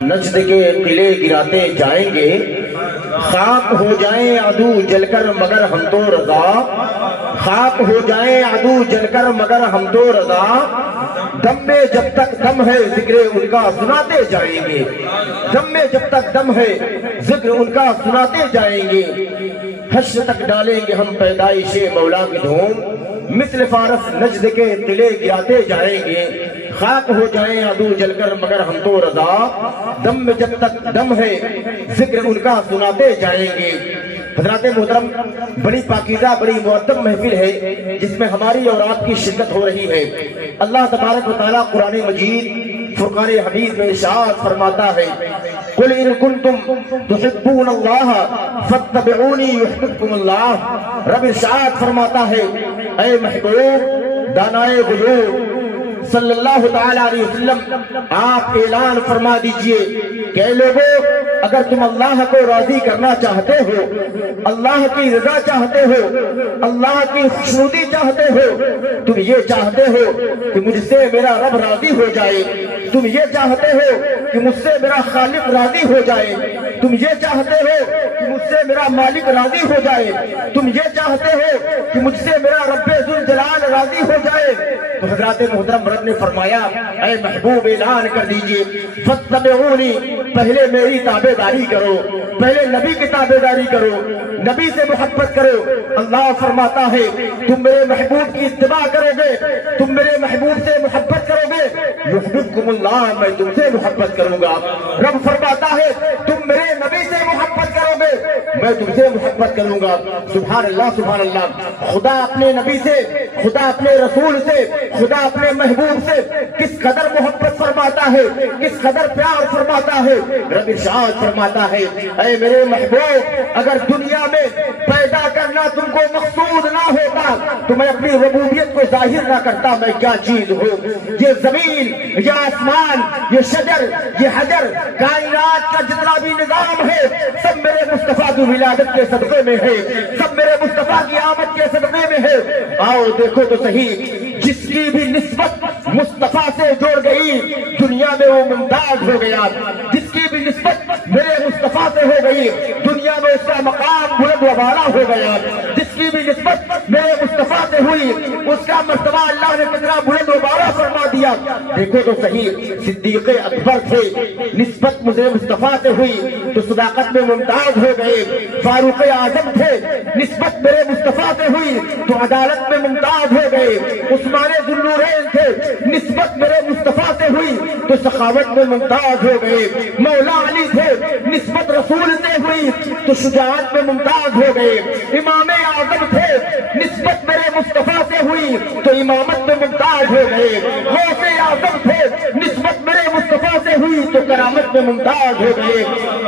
نجد کے قلعے گراتے جائیں گے، خاک ہو جائیں عدو جل کر مگر ہم تو رضا، خاک ہو جائیں عدو جل کر مگر ہم تو رضا، دم میں جب تک دم ہے ذکر ان کا سناتے جائیں گے، دم میں جب تک دم ہے ذکر ان کا سناتے جائیں گے، حشر تک ڈالیں گے ہم پیدائش مولا کی دھوم، مثل فارس نجد کے قلعے گراتے جائیں گے، خاک ہو جائیں عدو جل کر مگر ہم تو رضا، دم میں جب تک دم ہے ذکر ان کا سناتے جائیں گے۔ حضرات محترم، بڑی پاکیزہ بڑی مؤدب محفل ہے جس میں ہماری اور آپ کی شرکت ہو رہی ہے۔ اللہ تبارک و تعالیٰ قرآن مجید فرقان حمید میں ارشاد فرماتا ہے، قل ان کنتم تحبون اللہ فاتبعونی یحببکم اللہ۔ رب ارشاد فرماتا ہے، اے محبوب دانائے غیوب صلی اللہ تعالیٰ علیہ وسلم، آپ اعلان فرما دیجئے کہ اے لوگو، اگر تم اللہ کو راضی کرنا چاہتے ہو، اللہ کی رضا چاہتے ہو، اللہ کی خوشنودی چاہتے ہو، تم یہ چاہتے ہو کہ مجھ سے میرا رب راضی ہو جائے، تم یہ چاہتے ہو کہ مجھ سے میرا خالق راضی ہو جائے، تم یہ چاہتے ہو کہ مجھ سے میرا مالک راضی ہو جائے، تم یہ چاہتے ہو کہ مجھ سے میرا رب ذوالجلال راضی ہو جائے، تو حضرات محترم رب نے فرمایا، اے محبوب اعلان کر دیجئے، فاتبعونی، پہلے میری تابعداری کرو، پہلے نبی کی تابعداری کرو، نبی سے محبت کرو۔ اللہ فرماتا ہے، تم میرے محبوب کی اتباع کرو گے، تم میرے محبوب سے محبت کرو گے، یحببکم اللہ، میں تم سے محبت کروں گا۔ رب فرماتا ہے، تم میرے نبی سے محبت کرو گے، میں تم سے محبت کروں گا۔ سبحان اللہ سبحان اللہ۔ خدا اپنے نبی سے، خدا اپنے رسول سے، خدا اپنے محبوب سے کس قدر محبت فرماتا ہے، کس قدر پیار فرماتا ہے۔ رب ارشاد فرماتا ہے، اے میرے محبوب، اگر دنیا میں پیدا کرنا تم کو مقصود نہ ہوتا تو میں اپنی ربوبیت کو ظاہر نہ کرتا میں کیا چیز ہوں۔ یہ زمین، یہ آسمان، یہ شجر، یہ حجر، کائنات کا جتنا بھی نظام ہے، سب میرے مصطفیٰ کی ولادت کے صدقے میں ہے، سب میرے مصطفیٰ کی آمد کے صدقے میں ہے۔ آؤ دیکھو تو صحیح، جس کی بھی نسبت مصطفیٰ سے جوڑ گئی دنیا میں وہ ممتاز ہو گیا، جس کی بھی نسبت میرے مصطفیٰ سے ہو گئی دنیا میں اس کا مقام بلند و بالا ہو گیا، جس کی بھی نسبت میرے مصطفیٰ سے ہوئی اس کا مرتبہ اللہ نے کتنا بلند و بالا فرما دیا۔ دیکھو تو صحیح، صدیق اکبر سے نسبت مجھے مصطفیٰ سے ہوئی تو صداقت میں ممتاز ہو گئے، فاروق اعظم تھے نسبت میرے مصطفیٰ سے ہوئی تو عدالت میں ممتاز ہو گئے، عثمان ذو النورین تھے نسبت میرے مصطفیٰ سے ہوئی تو سخاوت میں ممتاز ہو گئے، مولا علی تھے نسبت رسول سے ہوئی تو شجاعت میں ممتاز ہو گئے، امام اعظم تھے نسبت میرے مصطفیٰ سے ہوئی تو امامت میں ممتاز ہو گئے، غوث اعظم تھے نسبت میرے مصطفیٰ سے ہوئی تو کرامت میں ممتاز ہو گئے،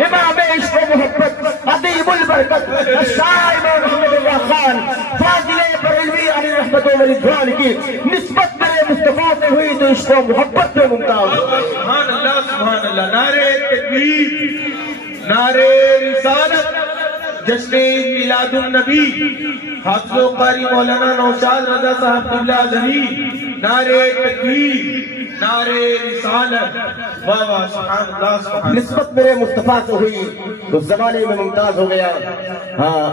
امام عشق و محبت، عظیم البرکت، الشاعر محمد اللہ خان، فاضل بریلوی علیہ رحمت و رضوان کی نسبت میرے مصطفیٰ سے ہوئی تو عشق و محبت میں ممتاز ہو گئے۔ سبحان اللہ سبحان اللہ۔ نعرہ تکبیر، نعرہ رسالت، جشن میلاد النبی، حافظ و قاری مولانا نوشاد رضا صاحب قبلہ جمی، نعرہ تکبیر، نعرہ رسالت، واہ واہ سبحان اللہ سبحان اللہ۔ نسبت میرے مصطفیٰ سے ہوئی تو زمانے میں ممتاز ہو گیا۔ ہاں،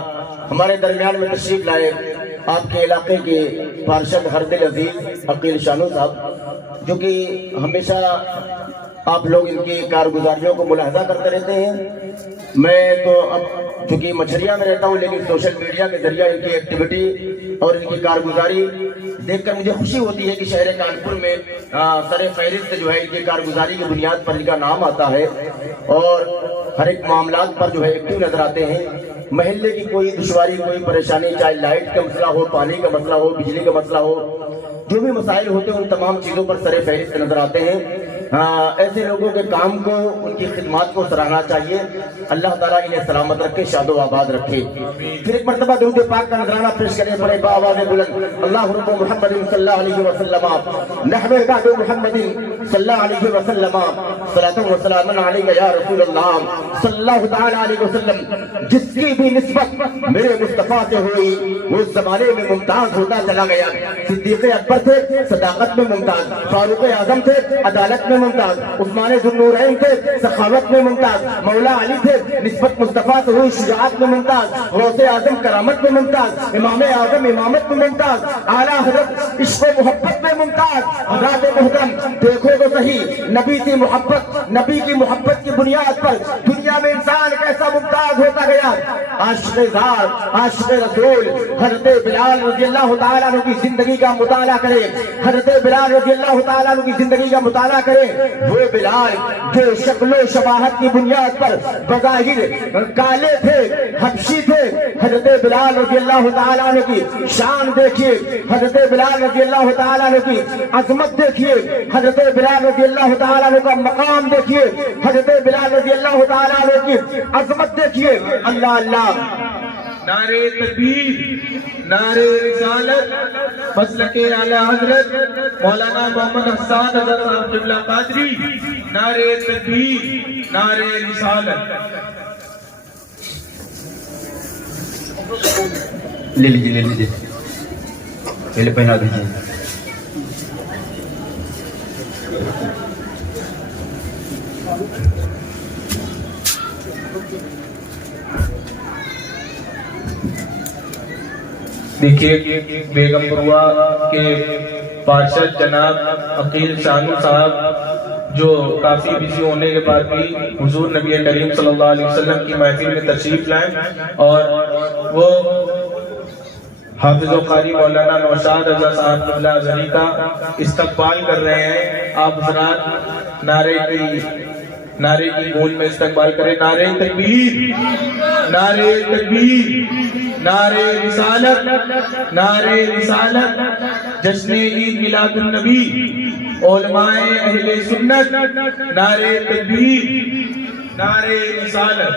ہمارے درمیان میں تشریف لائے آپ کے علاقے کے پارشد ہردل عزیز عقیل شانو صاحب، جو کہ ہمیشہ آپ لوگ ان کی کارگزاریوں کو ملاحظہ کرتے رہتے ہیں۔ میں تو اب چونکہ مچھریا میں رہتا ہوں لیکن سوشل میڈیا کے ذریعہ ان کی ایکٹیویٹی اور ان کی کارگزاری دیکھ کر مجھے خوشی ہوتی ہے کہ شہر کانپور میں سر فہرست جو ہے ان کی کارگزاری کی بنیاد پر ان کا نام آتا ہے اور ہر ایک معاملات پر جو ہے ایکٹیو نظر آتے ہیں۔ محلے کی کوئی دشواری، کوئی پریشانی، چاہے لائٹ کا مسئلہ ہو، پانی کا مسئلہ ہو، بجلی کا مسئلہ ہو، جو بھی مسائل ہوتے ہیں ان تمام چیزوں پر سر فہرست نظر آتے ہیں۔ ایسے لوگوں کے کام کو، ان کی خدمات کو سراہنا چاہیے۔ اللہ تعالیٰ انہیں سلامت رکھے، شاد و آباد رکھے۔ پھر ایک مرتبہ درود پاک کا نذرانہ پیش کریں بڑے بآواز بلند، اللہ رب محمد صلی اللہ علیہ وسلم، نحو بعد محمد صلی اللہ علیہ وسلم، صلاۃ و سلام علیک یا رسول اللہ صلی اللہ تعالی علیہ وسلم، جس کی بھی نسبت میرے مصطفیٰ سے ہوئی وہ اس زمانے میں ممتاز ہوتا چلا گیا۔ صدیق اکبر تھے صداقت میں ممتاز، فاروق اعظم تھے عدالت میں ممتاز، عثمان ذو النورین تھے سخاوت میں ممتاز، مولا علی تھے نسبت مصطفیٰ سے ہوئی شجاعت میں ممتاز، غوث اعظم کرامت میں ممتاز، امام اعظم امامت میں ممتاز، اعلیٰ حضرت عشق و محبت میں ممتاز۔ حضرات محترم دیکھو تو صحیح، نبی کی محبت کی بنیاد پر دنیا میں انسان کیسا ممتاز ہوتا گیا۔ عاشق ذات عاشق رسول حضرت بلال رضی اللہ تعالیٰ عنہ کی زندگی کا مطالعہ کرے، حضرت بلال رضی اللہ تعالیٰ عنہ کی زندگی کا مطالعہ کرے، وہ بلال جو شکل و شباہت کی بنیاد پر بظاہر کالے تھے، حبشی تھے، حضرت بلال رضی اللہ تعالیٰ عنہ کی شان دیکھیے، حضرت بلال رضی اللہ تعالیٰ عنہ کی عظمت دیکھیے، حضرت بلال رضی اللہ تعالیٰ عنہ کا مقام دیکھیے، حضرت بلال رضی اللہ تعالیٰ عنہ کی عظمت دیکھیے۔ اللہ اللہ، نعرے تکبیر، نعرے رسالت، مسلک اعلیٰ حضرت مولانا محمد حسان رضا صاحب قبلہ قادری، نعرے تکبیر، نعرے رسالت۔ لے لیجیے پہلے پہنا دیجیے۔ دیکھیے بیگم پروا کے پارشد جناب عقیل شانو صاحب جو کافی بزی ہونے کے بعد بھی حضور نبی کریم صلی اللہ علیہ وسلم کی محفل میں تشریف لائیں اور وہ حافظ و قاری مولانا نوشاد رضا صاحب قبلہ ازہری کا استقبال کر رہے ہیں۔ آپ حضرات نعرے کی گونج میں استقبال کریں۔ نعرے تکبیر، نعرے تکبیر، نعرے رسالت، نعرے رسالت، جشن عید میلاد النبی، علماء اہل سنت، نعرے تکبیر، نعرے رسالت۔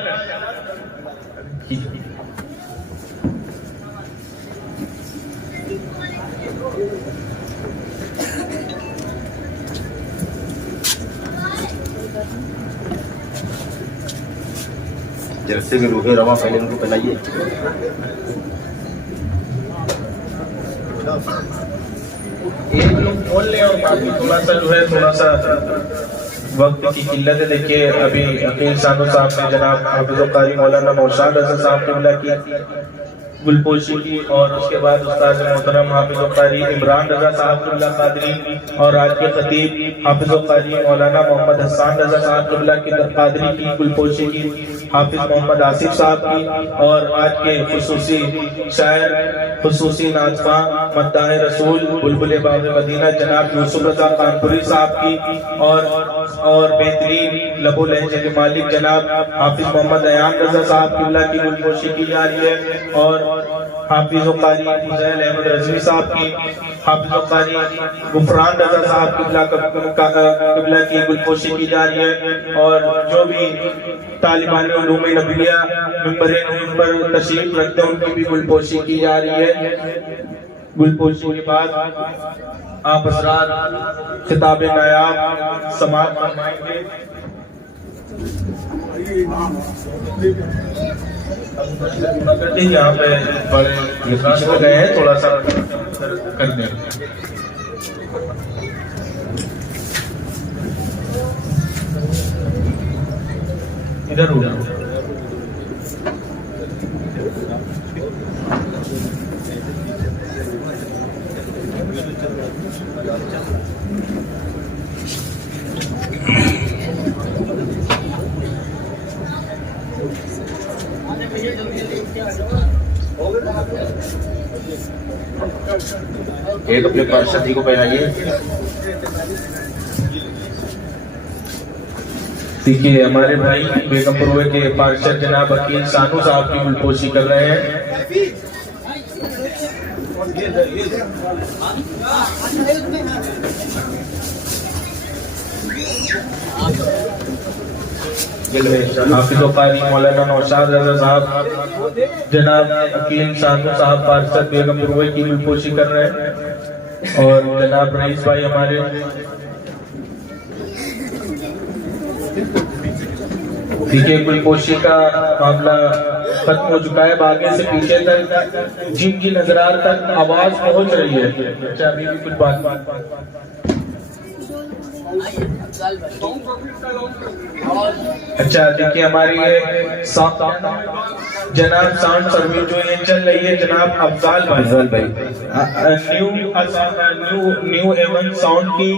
جلسے میں روح رواں پہلے ان کو پہنائیے۔ ایک لوگ بول لیں اور باقی تھوڑا سا وقت کی قلت ہے۔ دیکھیے ابھی عقیل شانو صاحب نے جناب حافظ و قاری مولانا نوشاد رضا صاحب قبلہ کی گلپوشی کی اور اس کے بعد استاد محترم حافظ و قاری عمران رضا صاحب قبلہ قادری اور آج کے خطیب حافظ و قاری مولانا محمد حسان رضا صاحب قبلہ کی قادری کی گلپوشی کی، حافظ محمد آصف صاحب کی اور آج کے خصوصی شاعر خصوصی ناطخواں مداح رسول بلبل باغ مدینہ جناب یوسف رضا کانپوری صاحب کی اور بہترین لب و لہجے کے مالک جناب حافظ محمد ایان رضا صاحب قبلہ کی گلپوشی کی جا رہی ہے اور حافظ و قاری فضیل احمد رضوی صاحب کی، حافظ و قاری غفران رضا صاحب قبلہ کی گلپوشی کی جا رہی ہے اور جو بھی طالبان علوم نبویہ ممبر نور پر تشریف رکھتے ہیں ان کی بھی گلپوشی کی جا رہی ہے۔ گلپوشی کے بعد آپ حضرات خطاب نایاب سماعت فرمائیں گے۔ یہاں پہ بڑے لفاظ ہو گئے ہیں، تھوڑا سا کر دیں۔ ادھر ہو ایک اپنے پارشد جی کو پہنائیے۔ دیکھیے ہمارے بھائی بیگم پروے کے پارشد جناب عقیل شانو صاحب کی گلپوشی کر رہے ہیں۔ حافظ و قاری مولانا نوشاد رضا صاحب جناب عقیل شانو صاحب پارشد بیگم پروے کی گلپوشی کر رہے ہیں اور جناب رئیس بھائی ہمارے دیکھیے گلپوشی کا معاملہ ختم ہو چکا ہے. اب آگے سے پیچھے تک جن کی نظرات تک آواز پہنچ رہی ہے. اچھا ابھی بھی کچھ بات اچھا دیکھیے ہماری یہ جناب ساؤنڈ سروس جو یہ چل رہی ہے جناب افضال بھائی نیو ایون ساؤنڈ کی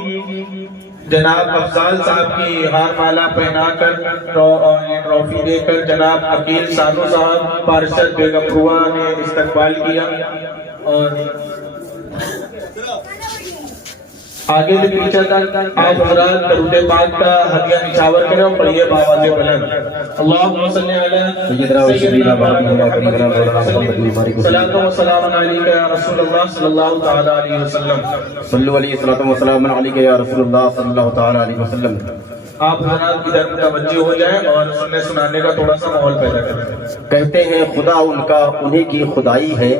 جناب افضال صاحب کی ہار مالا پہنا کر ٹرافی دے کر جناب عقیل سانو صاحب پارشد بیگم روا نے استقبال کیا. اور آگے سے پیچھے تک آپ حضرات درود پاک کا ہدیہ نچھاور کریں اور پڑھیے بآواز بلند. اللہم صلی علی سیدنا محمد صلاۃ و سلام علیک یا رسول اللہ صلی اللہ تعالی علیہ وسلم. صلو علیہ الصلوۃ والسلام علیک یا رسول اللہ صلی اللہ تعالی علیہ وسلم. آپ حضرات ادھر متوجہ ہو جائیں اور سننے سنانے کا تھوڑا سا ماحول پیدا کریں. کہتے ہیں خدا ان کا انہی کی خدائی ہے.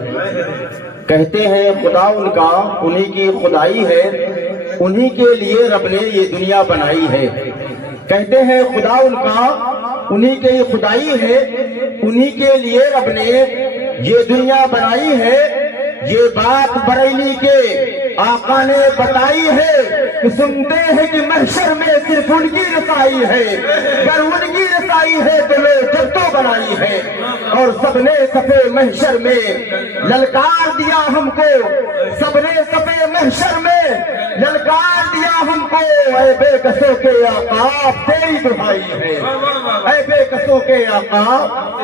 کہتے ہیں خدا ان کا انہی کی خدائی ہے. انہی کے لیے رب نے یہ دنیا بنائی ہے. کہتے ہیں خدا ان کا انہی کی خدائی ہے. انہی کے لیے رب نے یہ دنیا بنائی ہے. یہ بات بریلی کے آقا نے بتائی ہے کہ سنتے ہیں کہ محشر میں صرف ان کی رسائی ہے. اگر ان کی رسائی ہے تو میں جب تو بنائی ہے. اور سب نے صفے محشر میں للکار دیا ہم کو. سب نے صفے محشر میں للکار دیا ہم کو. اے بے کسوں کے آقا اب تیری دہائی ہے. اے بے کسوں کے آقا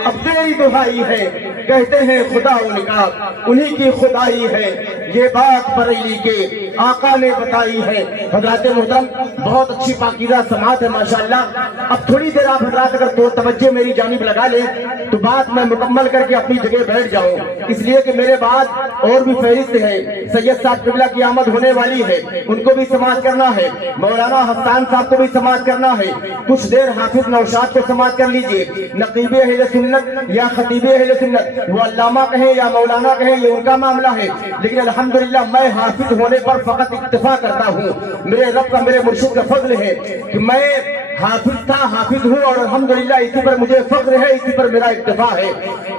اب تیری دہائی ہے. کہتے ہیں خدا ان کا انہی کی خدائی ہے. یہ بات بریلی کے آقا نے بتائی ہے. حضرات محترم بہت اچھی پاکیزہ سماعت ہے ماشاءاللہ. اب تھوڑی دیر آپ حضرات اگر تو توجہ میری جانب لگا لیں تو بات میں مکمل کر کے اپنی جگہ بیٹھ جاؤں. اس لیے کہ میرے بعد اور بھی فہرست ہے. سید صاحب قبلہ کی آمد ہونے والی ہے, ان کو بھی سماعت کرنا ہے. مولانا حسان صاحب کو بھی سماعت کرنا ہے. کچھ دیر حافظ نوشاد کو سماعت کر لیجئے. نقیب اہل سنت یا خطیب اہل سنت وہ علامہ کہیں یا مولانا کہیں یہ ان کا معاملہ ہے, لیکن الحمدللہ میں حافظ ہونے پر فقط اکتفا کرتا ہوں. میرے رب کا میرے مرشد کا فضل ہے کہ میں حافظ تھا, حافظ ہوں, اور الحمدللہ اسی پر مجھے فخر ہے, اسی پر میرا اکتفا ہے.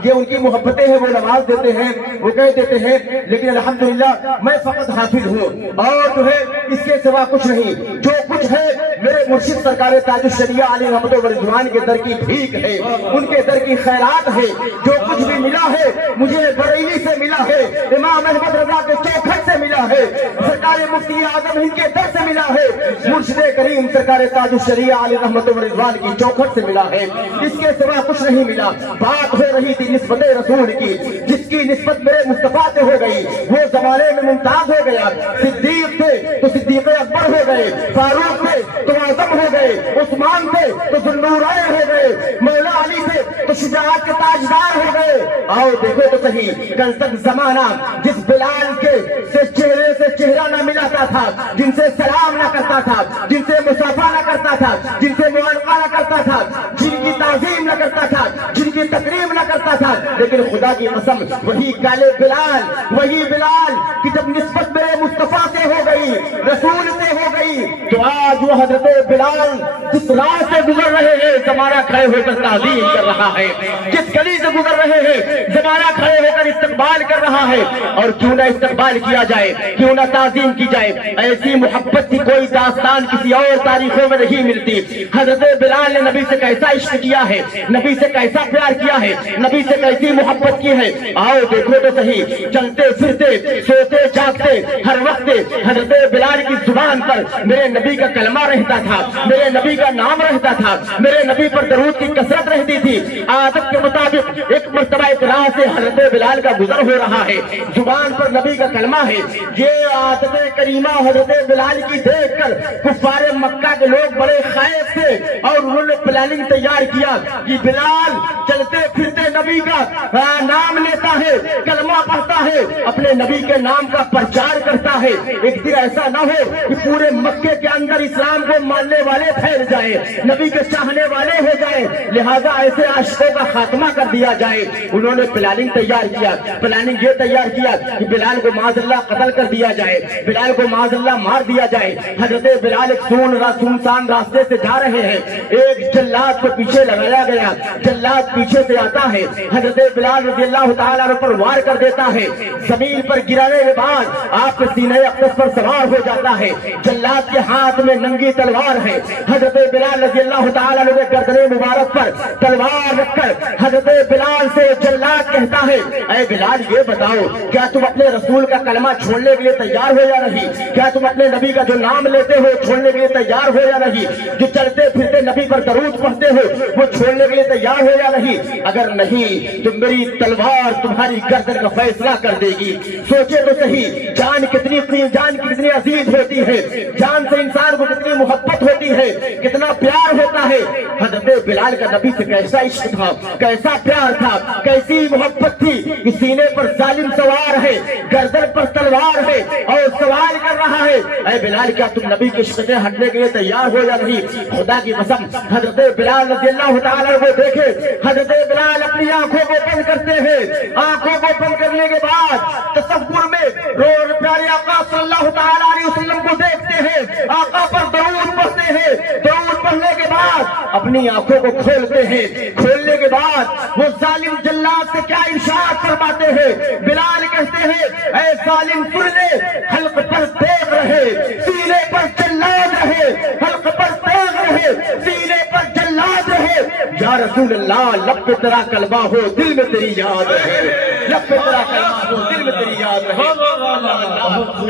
یہ ان کی محبتیں ہیں, وہ نواز دیتے ہیں, وہ کہہ دیتے ہیں, لیکن الحمدللہ میں فقط حافظ ہوں اور جو ہے اس کے سوا کچھ نہیں. جو کچھ ہے میرے مرشد سرکار تاج الشریعہ علی رحمت و رضوان کے در کی بھیک ہے, ان کے در کی خیرات ہے. جو کچھ بھی ملا ہے مجھے بریلی سے ملا ہے, امام احمد رضا کے چوکھٹ سے ملا ہے, سرکار مفتی اعظم ہند کے در سے ملا ہے, مرشد کریم سرکار تاج الشریعہ علی رحمت و رضوان کی چوکھٹ سے ملا ہے. اس کے سوا کچھ نہیں ملا. بات ہو رہی تھی نسبت رسول کی, جس کی نسبت میرے مصطفیٰ سے ہو گئی وہ زمانے میں ممتاز ہو گیا. صدیق تھے تو صدیق اکبر ہو گئے, فاروق تھے تو اعظم ہو گئے, عثمان تھے تو ذوالنورین ہو گئے, مولا علی تھے تو شجاعت کے تاجدار ہو گئے. آؤ دیکھو تو صحیح, کل تک زمانہ جس بلال کے سے چہرے سے چہرہ نہ ملاتا تھا, جن سے سلام نہ کرتا تھا, جن سے مصافحہ نہ کرتا تھا, جن سے معانقہ نہ کرتا تھا, جن کی تعظیم نہ کرتا تھا, جن کی تکریم نہ کرتا تھا, لیکن خدا کی قسم وہی کالے بلال, وہی بلال کہ جب نسبت میرے مصطفیٰ سے ہو گئی, رسول سے ہو گئی, تو آج وہ حضرت بلال جس راہ سے گزر رہے ہیں زمانہ کھڑے ہو کر تعظیم کر رہا ہے, جس گلی سے گزر رہے ہیں زمانہ کھڑے ہو کر استقبال کر رہا ہے. اور کیوں نہ استقبال کیا جائے, کیوں نہ تعظیم کی جائے. ایسی محبت کی کوئی داستان کسی اور تاریخوں میں نہیں ملتی. حضرت بلال نے نبی سے کیسا عشق کیا ہے, نبی سے کیسا پیار کیا ہے, نبی سے کیسی محبت کی ہے. آؤ دیکھو تو صحیح, چلتے پھرتے سوتے جاگتے ہر وقت حضرت بلال کی زبان پر میرے نبی کا کلمہ رہتا تھا, میرے نبی کا نام رہتا تھا, میرے نبی پر درود کی کثرت رہتی تھی. عادت کے مطابق ایک مرتبہ ایک راہ سے حضرت بلال کا گزر ہو رہا ہے, زبان پر نبی کا کلمہ ہے. یہ عادت کریمہ حضرت بلال کی دیکھ کر کفار مکہ کے لوگ بڑے خائف تھے اور انہوں نے پلاننگ تیار کیا کہ بلال چلتے پھرتے نبی کا نام لیتا ہے، کلمہ پڑھتا ہے، اپنے نبی کے نام کا پرچار کرتا ہے، ایک دن ایسا نہ ہو کہ پورے مکے کے اندر اسلام کو ماننے والے پھیل جائے، نبی کے چاہنے والے ہو جائے، لہذا ایسے عاشقوں کا خاتمہ کر دیا جائے۔ انہوں نے پلاننگ تیار کیا، پلاننگ یہ تیار کیا کہ بلال کو معاذ اللہ قتل کر دیا جائے، بلال کو معاذ اللہ مار دیا جائے۔ حضرت بلال ایک سنسان راستے سے جا رہے ہیں، ایک جلاد کو پیچھے لگایا گیا، جلاد پیچھے سے آتا ہے، حضرت بلال رضی اللہ تعالیٰ عنہ پر وار کر دیتا ہے، زمین پر گرانے کے بعد آپ کے سینہ اقدس پر سوار ہو جاتا ہے، جلاد کے ہاتھ میں ننگی تلوار ہے، حضرت بلال رضی اللہ تعالیٰ عنہ کے گردن مبارک پر تلوار رکھ کر حضرت بلال سے جلاد کہتا ہے، اے بلال یہ بتاؤ کیا تم اپنے رسول کا کلمہ چھوڑنے کے لیے تیار ہو یا نہیں؟ کیا تم اپنے نبی کا جو نام لیتے ہو چھوڑنے کے لیے تیار ہو یا نہیں؟ جو چلتے پھرتے نبی پر درود پڑھتے ہو وہ چھوڑنے کے لیے تیار ہو یا نہیں؟ اگر نہیں تو میری تلوار تمہاری گردن کا فیصلہ کر دے گی۔ سوچے تو صحیح، جان کتنی عزیز ہوتی ہے، جان سے انسان کو کتنی محبت ہوتی ہے، کتنا پیار ہوتا ہے۔ حضرت بلال کا نبی سے کیسا عشق تھا، کیسا پیار تھا، کیسی محبت تھی کہ سینے پر ظالم سوار ہے، گردن پر تلوار ہے اور سوال کر رہا ہے، اے بلال کیا تم نبی کے عشق سے ہٹنے کے لیے تیار ہو یا نہیں؟ خدا کی قسم حضرت بلال رضی اللہ تعالیٰ کو دیکھے، حضرت بلال اپنی آنکھوں کو بند کرتے ہیں، آنکھوں کو بند کرنے کے بعد تصور میں پیارے آقا صلی اللہ تعالیٰ علیہ وسلم کو دیکھتے ہیں، آقا پر درود پڑھتے ہیں، درود پڑھنے کے بعد اپنی آنکھوں کو کھولتے ہیں، کھولنے کے بعد وہ ظالم جلاد سے کیا ارشاد فرماتے ہیں؟ بلال کہتے ہیں، اے ظالم سن لے، حلق پر تیغ رہے، سینے پر جلاد رہے، حلق پر تیغ رہے، سینے پر جلاد رہے۔ یا رسول اللہ لب پہ تیرا کلمہ ہو دل میں تیری یاد رہے، لب پہ تیرا کلمہ ہو دل میں تیری یاد رہے۔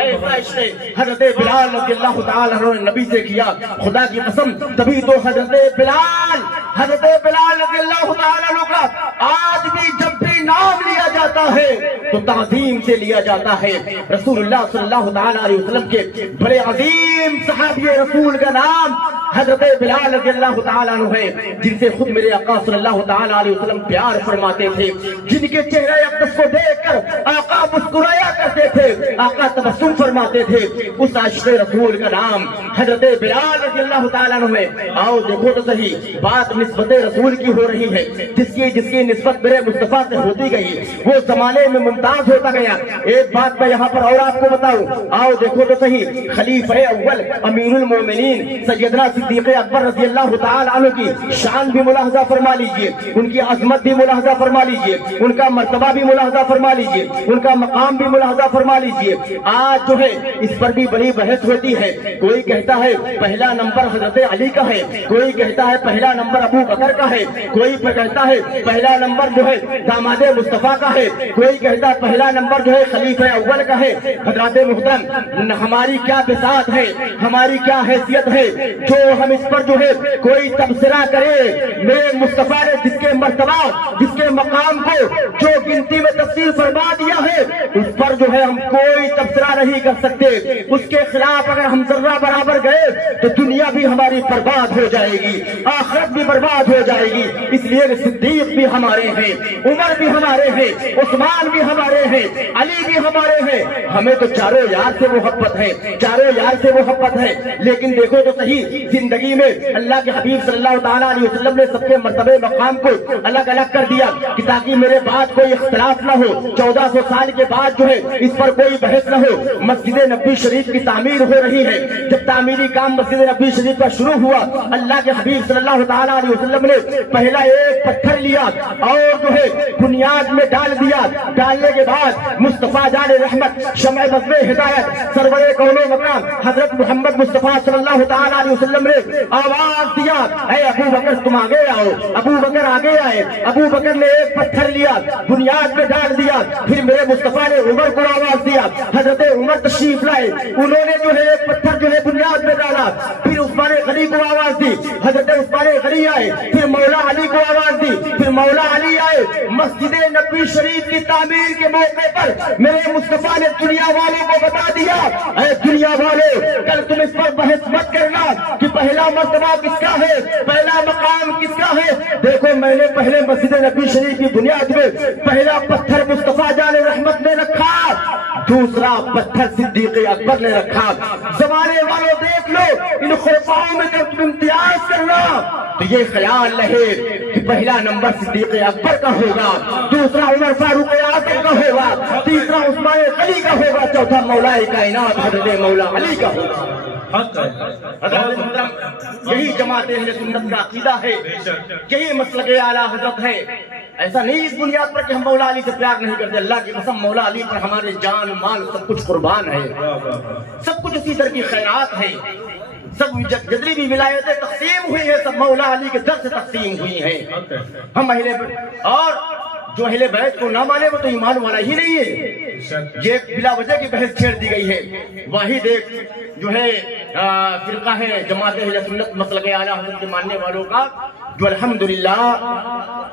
ایسا عشق حضرت بلال رضی اللہ تعالیٰ عنہ نے نبی سے کیا، خدا کی قسم تبھی تو حضرت بلال رضی اللہ تعالیٰ عنہ کا آج بھی جب بھی نام لیا جاتا ہے تو تعظیم سے لیا جاتا ہے۔ رسول اللہ صلی اللہ تعالیٰ علیہ وسلم کے بڑے عظیم صحابی رسول کا نام حضرت بلال رضی اللہ تعالیٰ عنہ ہے، جن سے خود میرے آقا صلی اللہ تعالیٰ علیہ وسلم پیار فرماتے تھے، جن کے چہرے اقدس کو دیکھ کر آقا مسکرایا کرتے تھے، آقا تبسم فرماتے تھے۔ اس عاشق رسول کا نام حضرت بلال رضی اللہ تعالیٰ عنہ ہے۔ آؤ دیکھو تو صحیح، بات نسبت رسول کی ہو رہی ہے، جس کی نسبت میرے مصطفیٰ سے ہوتی گئی وہ زمانے میں ممتاز ہوتا گیا۔ ایک بات میں یہاں پر اور آپ کو بتاؤں، آؤ دیکھو تو صحیح، خلیفہ اول امیر المومنین سیدنا صدیق اکبر رضی اللہ تعالیٰ عنہ کی شان بھی ملاحظہ فرما لیجئے، ان کی عظمت بھی ملاحظہ فرما لیجئے، ان کا مرتبہ بھی ملاحظہ فرما لیجئے، ان کا مقام بھی ملاحظہ فرما لیجئے۔ آج جو ہے اس پر بھی بڑی بحث ہوتی ہے، کوئی کہتا ہے پہلا نمبر حضرت علی کا ہے، کوئی کہتا ہے پہلا نمبر ابو بکر کا ہے، کوئی کہتا ہے پہلا نمبر جو ہے داماد مصطفیٰ کا ہے، کوئی کہتا ہے پہلا نمبر جو ہے خلیفہ اول کا ہے۔ حضرات محترم، ہماری کیا بساط ہے، ہماری کیا حیثیت ہے جو ہم اس پر جو ہے کوئی تبصرہ کرے؟ میرے مصطفیٰ نے جس کے مرتبہ جس کے مقام کو جو گنتی میں تفصیل فرما دیا ہے اس پر جو ہے ہم کوئی تبصرہ نہیں کر سکتے۔ اس کے خلاف اگر ہم ذرہ برابر گئے تو دنیا بھی ہماری برباد ہو جائے گی، آخرت بھی برباد ہو جائے گی۔ اس لیے کہ صدیق بھی ہمارے ہیں، عمر بھی ہمارے ہیں، عثمان بھی ہمارے ہیں، علی بھی ہمارے ہیں۔ ہمیں تو چاروں یار سے محبت ہے، چاروں یار سے محبت ہے، لیکن دیکھو تو صحیح زندگی میں اللہ کے حبیب صلی اللہ تعالیٰ علیہ وسلم نے سب کے مرتبے مقام کو الگ الگ کر دیا کہ تاکہ میرے بعد کوئی اختلاف نہ ہو، 1400 سال کے بعد جو ہے اس پر کوئی بحث نہ ہو۔ مسجد نبی شریف کی تعمیر ہو رہی ہے، جب تعمیری کام مسجد نبی شریف کا شروع ہوا، اللہ کے حبیب صلی اللہ تعالیٰ علیہ وسلم نے پہلا ایک پتھر لیا اور جو ہے بنیاد میں ڈال دیا۔ ڈالنے کے بعد مصطفیٰ جان رحمت، شمع بزم ہدایت، سرور کون و مقام حضرت محمد مصطفیٰ صلی اللہ تعالیٰ علیہ وسلم نے آواز دیا، اے ابو بکر تم آگے آؤ۔ ابو بکر آگے آئے، ابو بکر نے ایک پتھر لیا، بنیاد میں ڈال دیا۔ پھر میرے مصطفیٰ نے عمر کو آواز دیا، حضرت عمر تشریف لائے، انہوں نے جو ہے ایک پتھر جو ہے بنیاد میں ڈالا۔ پھر عثمان غنی کو آواز دی، حضرت عثمان غنی آئے، پھر مولا علی کو آواز دی، پھر مولا علی آئے مسجد نبی شریف کی تعمیر کے موقع پر میرے مصطفیٰ نے دنیا والوں کو بتا دیا، اے دنیا والے کل تم اس پر بحث مت کرنا کہ پہلا مرتبہ کس کا ہے، پہلا مقام کس کا ہے۔ دیکھو میں نے پہلے مسجد نبی شریف کی بنیاد میں پہلا پتھر مصطفیٰ جان رحمت نے رکھا، دوسرا پتھر صدیق اکبر نے رکھا۔ زمانے والوں دیکھ لو ان خلفاؤں میں جب تم امتیاز کرنا تو یہ خیال رہے کہ پہلا نمبر صدیق اکبر کا ہوگا، دوسرا عمر فاروق اعظم کا ہوگا، تیسرا عثمان غنی کا ہوگا، چوتھا مولا کائنات حضرت مولا علی کا ہوگا۔ حضرت محترم یہی جماعت اہل سنت کا عقیدہ ہے، یہی مسلک اعلیٰ حضرت ہے۔ ایسا نہیں اس بنیاد پر کہ ہم مولا علی سے پیار نہیں کرتے، اللہ کی قسم مولا علی پر ہمارے جان مال سب کچھ قربان ہے، سب کچھ اسی در کی خیرات ہے، سب جتنی بھی ولایتیں تقسیم ہوئی ہیں سب مولا علی کے در سے تقسیم ہوئی ہیں۔ ہم اور جو اہل بیت کو نہ مانے وہ تو ایمان والا ہی نہیں ہے۔ یہ بلا وجہ کی بحث چھیڑ دی گئی ہے۔ واحد ایک جو ہے فرقہ ہے جماعت اہل سنت مسلک اعلیٰ حضرت کے ماننے والوں کا، جو الحمدللہ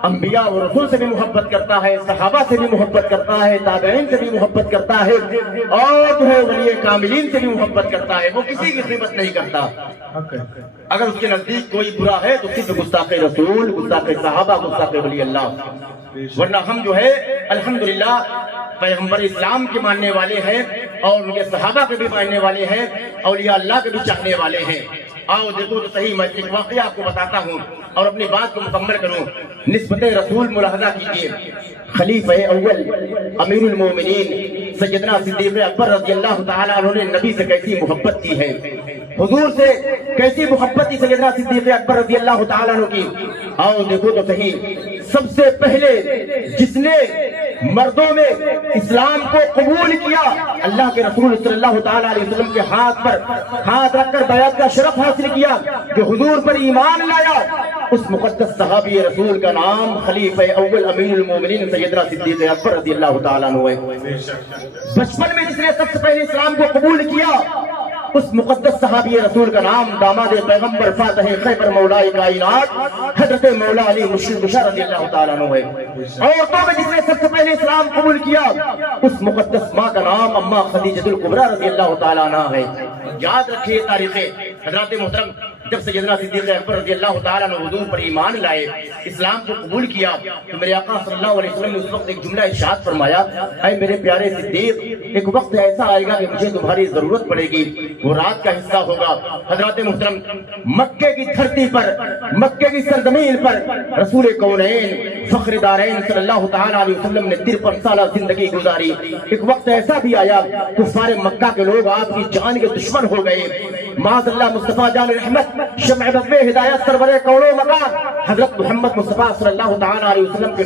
انبیاء و رسول سے بھی محبت کرتا ہے، صحابہ سے بھی محبت کرتا ہے، تابعین سے بھی محبت کرتا ہے، اور جو ہے ولی کاملین سے بھی محبت کرتا ہے، وہ کسی کی غیبت نہیں کرتا۔ اگر اس کے نزدیک کوئی برا ہے تو صرف گستاخ رسول، گستاخ صحابہ، گستاخ ولی اللہ، ورنہ ہم جو ہے الحمدللہ پیغمبر اسلام کے ماننے والے ہیں اور ان کے صحابہ کے بھی ماننے والے ہیں، اولیاء اللہ کے بھی چاہنے والے ہیں۔ آؤ دیکھو تو صحیح، میں ایک واقعہ آپ کو بتاتا ہوں اور اپنی بات کو مکمل کروں۔ نسبت رسول ملاحظہ کیجیے، خلیفہ اول امیر المومنین سیدنا صدیق اکبر رضی اللہ تعالیٰ عنہ نے نبی سے کیسی محبت کی ہے، حضور سے کیسی محبت کی سیدنا صدیق اکبر رضی اللہ تعالیٰ عنہ کی۔ آؤ دیکھو تو صحیح، سب سے پہلے جس نے مردوں میں اسلام کو قبول کیا، اللہ کے رسول صلی اللہ تعالیٰ علیہ وسلم کے ہاتھ پر ہاتھ رکھ کر بیعت کا شرف حاصل کیا، جو حضور پر ایمان لایا، اس مقدس صحابی رسول کا نام خلیفہ اول امیر المومنین سیدنا صدیق اکبر رضی اللہ تعالیٰ عنہ ہے۔ بچپن میں جس نے سب سے پہلے اسلام کو قبول کیا، اس مقدس صحابی رسول کا نام داماد پیغمبر فاتح خیبر مولا کائنات حضرت مولا علی مشرق رضی اللہ تعالیٰ عنہ ہے۔ عورتوں میں جس نے سب سے پہلے اسلام قبول کیا، اس مقدس ماں کا نام اما خدیجۃ الکبریٰ رضی اللہ تعالیٰ عنہ ہے۔ یاد رکھیے تاریخیں حضرات محترم، جب سیدنا صدیق اکبر رضی اللہ تعالیٰ عنہ حضور پر ایمان لائے، اسلام کو قبول کیا، تو میرے آقا صلی اللہ علیہ وسلم نے اس وقت ایک جملہ ارشاد فرمایا، اے میرے پیارے صدیق، ایک وقت ایسا آئے گا کہ مجھے تمہاری ضرورت پڑے گی، وہ رات کا حصہ ہوگا۔ حضرات محترم، مکے کی دھرتی پر، مکے کی سرزمین پر رسول کونین فخر دارین صلی اللہ تعالیٰ علیہ وسلم نے 53 سالہ زندگی گزاری۔ ایک وقت ایسا بھی آیا کفار مکہ کے لوگ آپ کی جان کے دشمن ہو گئے، معاذ اللہ مصطفیٰ جان رحمت شمع بب ہدایت سرور کون و مکان حضرت محمد مصطفیٰ صلی اللہ تعالیٰ علیہ وسلم کے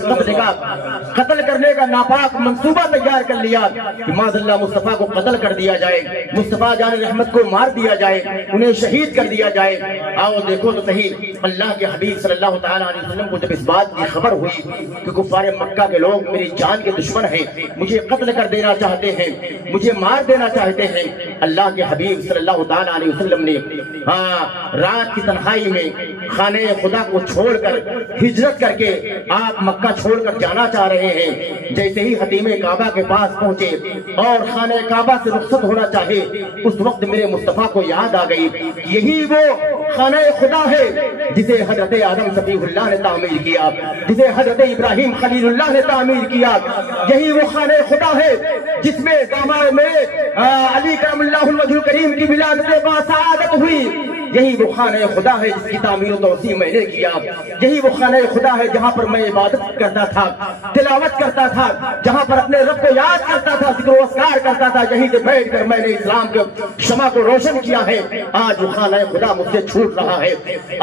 قتل کرنے کا ناپاک منصوبہ تیار کر لیا کہ معاذ اللہ مصطفیٰ کو قتل کر دیا جائے، مصطفیٰ جان رحمت کو مار دیا جائے، انہیں شہید کر دیا جائے۔ آؤ دیکھو تو صحیح، اللہ کے حبیب صلی اللہ تعالیٰ علیہ وسلم کو جب اس بات کی خبر ہوئی کہ کفار مکہ کے لوگ میری جان کے دشمن ہیں، مجھے قتل کر دینا چاہتے ہیں، مجھے مار دینا چاہتے ہیں، اللہ کے حبیب صلی اللہ تعالیٰ علیہ وسلم نے رات کی تنہائی میں خانہ خدا کو چھوڑ کر ہجرت کر کے آپ مکہ چھوڑ کر جانا چاہ رہے ہیں۔ جیسے ہی حتیم کعبہ کے پاس پہنچے اور خانہ کعبہ سے رخصت ہونا چاہے، اس وقت میرے مصطفیٰ کو یاد آ گئی، یہی وہ خانہ خدا ہے جسے حضرت آدم صفی اللہ نے تعمیر کیا، جسے حضرت ابراہیم خلیل اللہ نے تعمیر کیا، یہی وہ خانہ خدا ہے جس میں داماد میں علی کرم اللہ الوجہ الکریم کی ولادت باسعادت ہوئی، یہی وہ خانہ خدا ہے جس کی تعمیر و توسیع میں نے کیا، یہی وہ خانہ خدا ہے جہاں پر میں عبادت کرتا تھا، تلاوت کرتا تھا، جہاں پر اپنے رب کو یاد کرتا تھا، ذکر و اذکار کرتا تھا، یہیں سے بیٹھ کر میں نے اسلام کے شمع کو روشن کیا ہے۔ آج وہ خانہ خدا مجھ سے چھوٹ رہا ہے،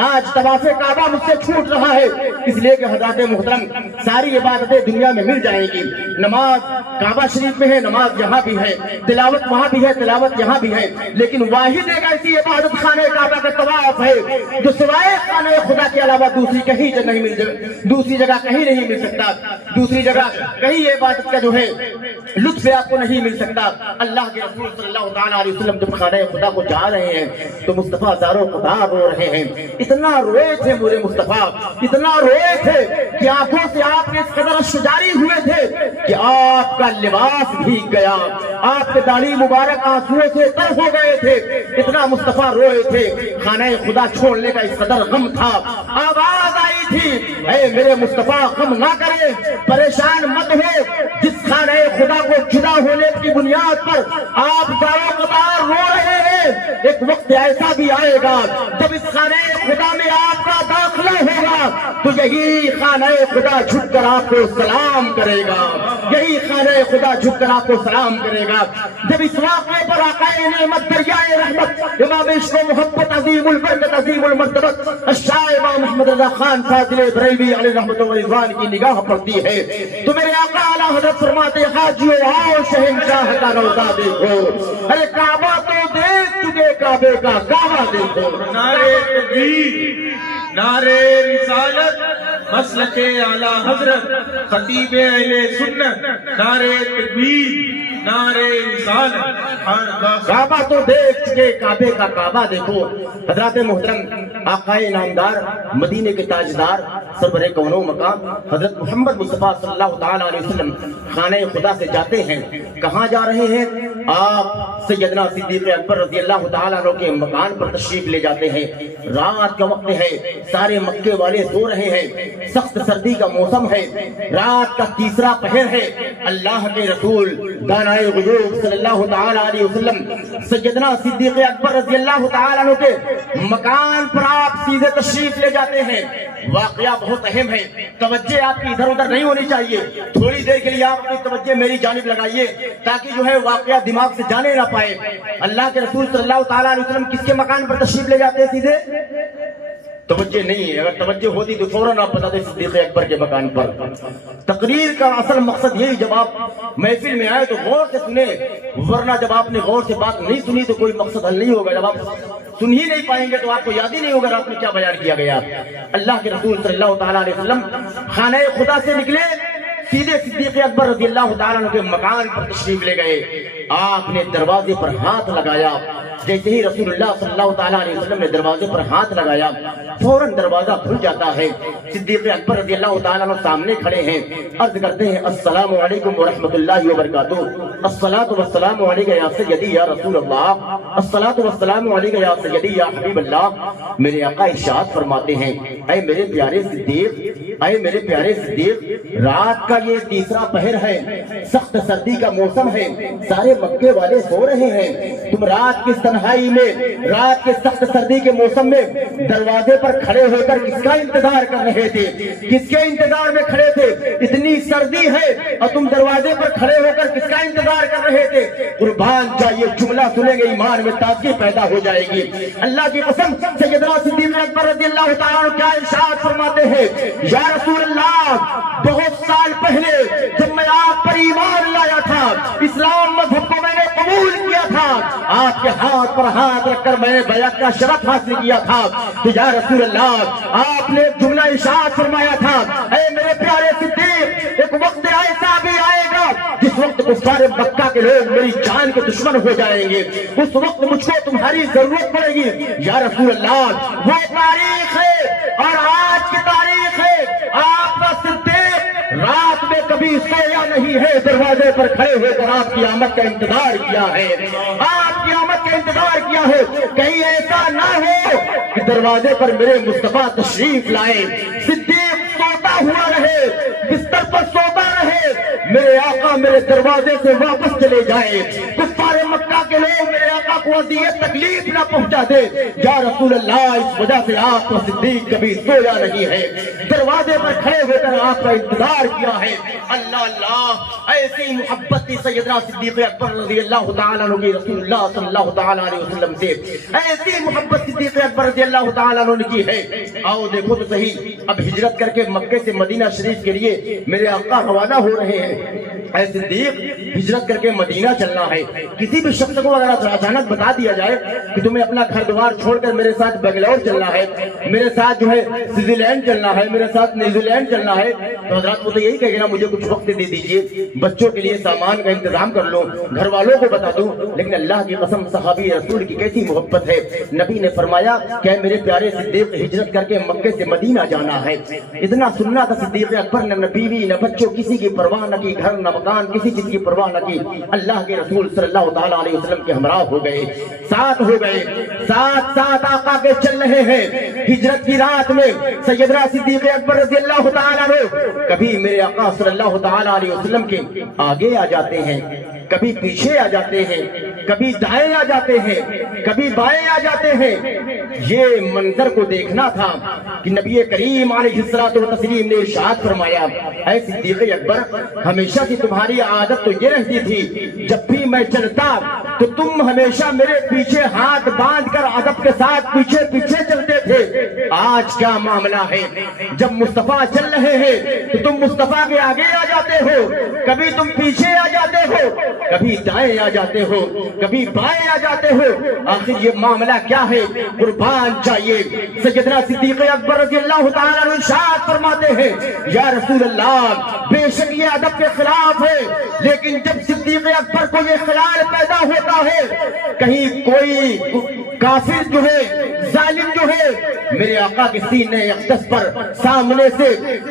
آج طواف کعبہ مجھ سے چھوٹ رہا ہے، اس لیے کہ حضرات محترم ساری عبادتیں دنیا میں مل جائیں گی، نماز کعبہ شریف میں ہے، نماز یہاں بھی ہے، تلاوت وہاں بھی ہے، تلاوت یہاں بھی ہے، لیکن واحد ایک ایسی عبادت خانہ کعبہ کا طواف ہے جو سوائے خانہ خدا کے علاوہ دوسری کہیں نہیں مل، دوسری جگہ کہیں نہیں مل سکتا، دوسری جگہ کہیں یہ عبادت کا جو ہے لطف آپ کو نہیں مل سکتا۔ اللہ کے رسول صلی اللہ تعالیٰ علیہ وسلم جب خانہ خدا کو جا رہے ہیں تو مصطفیٰ زاروں قطار رو رہے ہیں۔ اتنا روئے تھے میرے مصطفیٰ، اتنا روئے تھے کہ آنکھوں سے آپ کے اس قدر شجاری ہوئے تھے کہ آپ کا لباس بھیگ گیا، آپ کے داڑھی مبارک آنسوؤں سے تر ہو گئے تھے، اتنا مصطفیٰ روئے تھے۔ خانہ خدا چھوڑنے کا اس قدر غم تھا، آواز آئی تھی اے میرے مصطفیٰ غم نہ کرے، پریشان مت ہو، جس خانہ خدا کو جدا ہونے کی بنیاد پر آپ زاروں قطار رو رہے ہیں، ایک وقت ایسا بھی آئے گا جب اس خانہ خدا میں آپ کا داخلہ ہوگا تو یہی خانہ خدا جھک کر آپ کو سلام کرے گا، یہی خانہ خدا جھک کر آپ کو سلام کرے گا۔ جب اس واقعے پر آقا نعمت دریائے رحمت امام عشق و محبت عظیم البرکت عظیم المرتبت الشاہ امام محمد رضا خان فاضل بریلوی علیہ رحمت و رضوان کی نگاہ پڑتی ہے تو میرے آقا اعلیٰ حضرت فرماتے حاجیو آؤ شہنشاہ کا روضہ دیکھو، ارے کعبہ تو دیکھ چکے، کعبے کا کعبہ دیکھو۔ نعرے تکبیر، نعرے رسالت، مسلک اعلیٰ حضرت خطیب اہل سنت، نعرے تکبیر، نعرے رسالت۔ کعبہ تو دیکھ چکے، کعبے کا کعبہ دیکھو۔ حضرات محترم آقا نامدار مدینے کے تاجدار سرور کون و مقام حضرت محمد مصطفیٰ صلی اللہ تعالیٰ علیہ وسلم خانہ خدا سے جاتے ہیں، کہاں جا رہے ہیں؟ آپ سیدنا صدیق اکبر رضی اللہ تعالیٰ عنہ کے مکان پر تشریف لے جاتے ہیں۔ رات کا وقت ہے، سارے مکے والے سو رہے ہیں، سخت سردی کا موسم ہے، رات کا تیسرا پہر ہے۔ اللہ کے رسول دانائے غیوب صلی اللہ تعالیٰ علیہ وسلم سیدنا صدیق اکبر رضی اللہ تعالیٰ عنہ کے مکان پر آپ سیدھے تشریف لے جاتے ہیں۔ واقعہ بہت اہم ہے، توجہ آپ کی ادھر ادھر نہیں ہونی چاہیے، تھوڑی دیر کے لیے آپ اپنی توجہ میری جانب لگائیے تاکہ جو ہے واقعہ دماغ سے جانے نہ پائے۔ اللہ کے رسول صلی اللہ تعالیٰ علیہ وسلم کس کے مکان پر تشریف لے جاتے ہیں؟ سیدھے توجہ نہیں ہے، اگر توجہ ہوتی تو فوراً آپ بتا دیں صدیق اکبر کے مکان پر۔ تقریر کا اصل مقصد یہی، جب آپ محفل میں آئے تو غور سے سنیں، ورنہ جب آپ نے غور سے بات نہیں سنی تو کوئی مقصد حل نہیں ہوگا۔ جب آپ سن ہی نہیں پائیں گے تو آپ کو یاد ہی نہیں ہوگا آپ نے کیا بیان کیا گیا۔ اللہ کے رسول صلی اللہ تعالیٰ علیہ وسلم خانہ خدا سے نکلے، سیدھے صدیق اکبر رضی اللہ تعالیٰ عنہ کے مکان پر تشریف لے گئے۔ آپ نے دروازے پر ہاتھ لگایا، جیسے ہی رسول اللہ صلی اللہ تعالیٰ علیہ وسلم نے دروازے پر ہاتھ لگایا فوراً دروازہ کھل جاتا ہے۔ صدیق اکبر رضی اللہ تعالیٰ عنہ سامنے کھڑے ہیں، عرض کرتے ہیں السلام علیکم ورحمۃ اللہ وبرکاتہ، الصلاۃ والسلام علیک یا سیدی یا رسول اللہ، الصلاۃ والسلام علیک یا سیدی یا حبیب اللہ۔ میرے آقا ارشاد فرماتے ہیں اے میرے پیارے صدیق، اے میرے پیارے صدیق، رات کا یہ تیسرا پہر ہے، سخت سردی کا موسم ہے، سارے مکے والے سو رہے ہیں، تم رات کی تنہائی میں، رات کے سخت سردی کے موسم میں دروازے پر کھڑے ہو کر کس کا انتظار کر رہے تھے؟ کس کے انتظار میں کھڑے تھے؟ اتنی سردی ہے اور تم دروازے پر کھڑے ہو کر کس کا انتظار کر رہے تھے؟ قربان جائیے، جملہ سنیں گے ایمان میں تازگی پیدا ہو جائے گی۔ اللہ کی قسم سیدنا صدیق اکبر رضی اللہ تعالیٰ عنہ کیا ارشاد فرماتے ہیں، یا رسول اللہ، بہت سال پہلے جب میں آپ پر ایمان لایا تھا، اسلام مذہب کو میں نے قبول کیا تھا، آپ کے ہاتھ پر ہاتھ رکھ کر میں نے بیعت کا شرف حاصل کیا تھا، تو یا رسول اللہ آپ نے جملہ ارشاد فرمایا تھا اے میرے پیارے صدیق، ایک وقت ایسا بھی آئے گا جس وقت کفار مکہ کے لوگ میری جان کے دشمن ہو جائیں گے، اس وقت مجھ کو تمہاری ضرورت پڑے گی۔ یا رسول اللہ وہ تاریخ ہے اور آج کی تاریخ ہے، آپ کا صدیق رات میں کبھی سویا نہیں ہے، دروازے پر کھڑے ہوئے کر آپ کی آمد کا انتظار کیا ہے، آپ کی آمد کا انتظار کیا ہے۔ کہیں ایسا نہ ہو کہ دروازے پر میرے مصطفیٰ تشریف لائے، صدیق سوتا ہوا رہے، بستر پر سوتا رہے، میرے آقا میرے دروازے سے واپس چلے جائے، کفار مکہ کے لوگ میرے آقا کو اذیت تکلیف نہ پہنچا دے۔ یا رسول اللہ اس وجہ سے آپ کا صدیق کبھی سویا نہیں ہے، دروازے پر کھڑے ہو کر آپ کا انتظار کیا ہے۔ اللہ اللہ، ایسی محبت تھی سیدنا صدیق اکبر رضی اللہ تعالیٰ عنہ کی رسول اللہ صلی اللہ تعالیٰ علیہ وسلم سے، ایسی محبت صدیق اکبر رضی اللہ تعالیٰ عنہ نے کی ہے۔ آؤ دیکھو تو صحیح، اب ہجرت کر کے مکے سے مدینہ شریف کے لیے میرے آقا روانہ ہو رہے ہیں۔ اے صدیق ہجرت کر کے مدینہ چلنا ہے. کسی بھی شخص کو اگر اچانک بتا دیا جائے کہ تمہیں اپنا گھر دوار چھوڑ کر میرے ساتھ بنگلور چلنا ہے, میرے ساتھ جو ہے سوئٹزرلینڈ لینڈ چلنا ہے, میرے ساتھ نیوزی لینڈ چلنا ہے, تو حضرات کو تو یہی کہے گا مجھے کچھ وقت دے دیجئے, بچوں کے لیے سامان کا انتظام کر لو, گھر والوں کو بتا دوں. لیکن اللہ کی قسم صحابی رسول کی کیسی محبت ہے. نبی نے فرمایا کہ میرے پیارے صدیق ہجرت کر کے مکے سے مدینہ جانا ہے. اتنا سننا تھا صدیق اکبر نے, نہ بیوی نہ بچوں کسی کی پرواہ نہ کی, گھر نہ مکان کسی چیز کی پرواہ نہ کی. اللہ کے رسول صلی اللہ تعالیٰ علیہ وسلم کے ہمراہ ہو گئے, ساتھ ہو گئے, ساتھ ساتھ آقا کے چل رہے ہیں. ہجرت کی رات میں سیدنا صدیق اکبر رضی اللہ تعالیٰ عنہ کبھی میرے آقا صلی اللہ تعالیٰ علیہ وسلم کے آگے آ جاتے ہیں, کبھی پیچھے آ جاتے ہیں, کبھی دائیں آ جاتے ہیں, کبھی بائیں آ جاتے ہیں. یہ منظر کو دیکھنا تھا کہ نبی کریم علیہ الصلوۃ والتسلیم نے ارشاد فرمایا, اے صدیق اکبر ہمیشہ کی تمہاری عادت تو یہ رہتی تھی جب بھی میں چلتا تو تم ہمیشہ میرے پیچھے ہاتھ باندھ کر ادب کے ساتھ پیچھے پیچھے چلتے تھے. آج کیا معاملہ ہے, جب مصطفیٰ چل رہے ہیں تو تم مصطفیٰ کے آگے آ جاتے ہو, کبھی تم پیچھے آ جاتے ہو, کبھی دائیں آ جاتے ہو, کبھی بائیں آ جاتے ہو. آخر یہ معاملہ کیا ہے؟ قربان چاہیے. سیدنا صدیق اکبر رضی اللہ تعالیٰ عنہ ارشاد فرماتے ہیں, یا رسول اللہ بے شک یہ ادب کے خلاف ہے, لیکن جب صدیق اکبر کو یہ خیال پیدا ہوتا ہے کہیں کوئی کافر جو ہے, ظالم جو ہے, میرے آقا کے سینے اقدس پر سامنے سے